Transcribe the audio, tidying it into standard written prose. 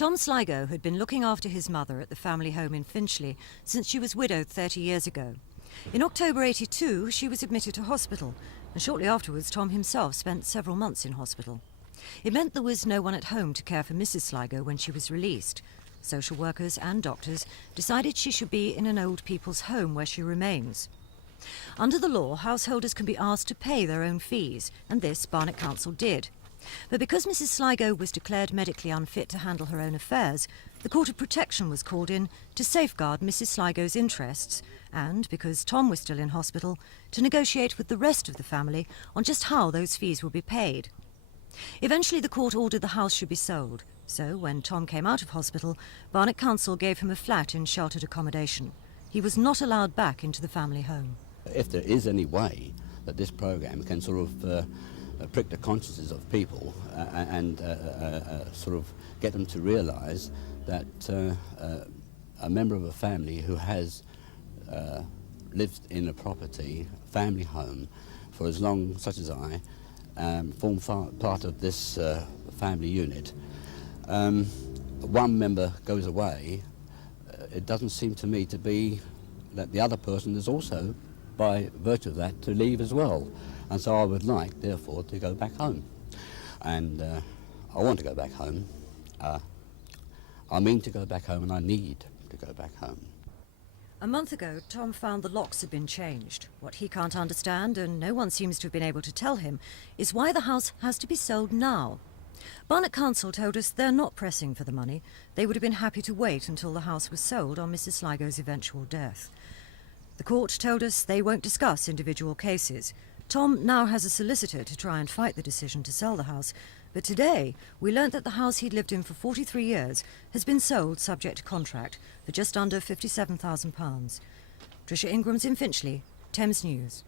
Tom Sligo had been looking after his mother at the family home in Finchley since she was widowed 30 years ago. In October '82, she was admitted to hospital, and shortly afterwards Tom himself spent several months in hospital. It meant there was no one at home to care for Mrs. Sligo when she was released. Social workers and doctors decided she should be in an old people's home where she remains. Under the law, householders can be asked to pay their own fees, and this Barnet Council did. But because Mrs. Sligo was declared medically unfit to handle her own affairs, the Court of Protection was called in to safeguard Mrs. Sligo's interests and, because Tom was still in hospital, to negotiate with the rest of the family on just how those fees would be paid. Eventually the court ordered the house should be sold, so when Tom came out of hospital, Barnet Council gave him a flat in sheltered accommodation. He was not allowed back into the family home. If there is any way that this programme can sort of prick the consciences of people and sort of get them to realise that a member of a family who has lived in a property, family home, for as long, such as I, form part of this family unit, one member goes away, it doesn't seem to me to be that the other person is also, by virtue of that, to leave as well. And so I would like, therefore, to go back home. And I want to go back home. I mean to go back home, and I need to go back home. A month ago, Tom found the locks had been changed. What he can't understand, and no one seems to have been able to tell him, is why the house has to be sold now. Barnet Council told us they're not pressing for the money. They would have been happy to wait until the house was sold on Mrs. Sligo's eventual death. The court told us they won't discuss individual cases. Tom now has a solicitor to try and fight the decision to sell the house, but today we learnt that the house he'd lived in for 43 years has been sold subject to contract for just under £57,000. TRICIA Ingram's in Finchley, Thames News.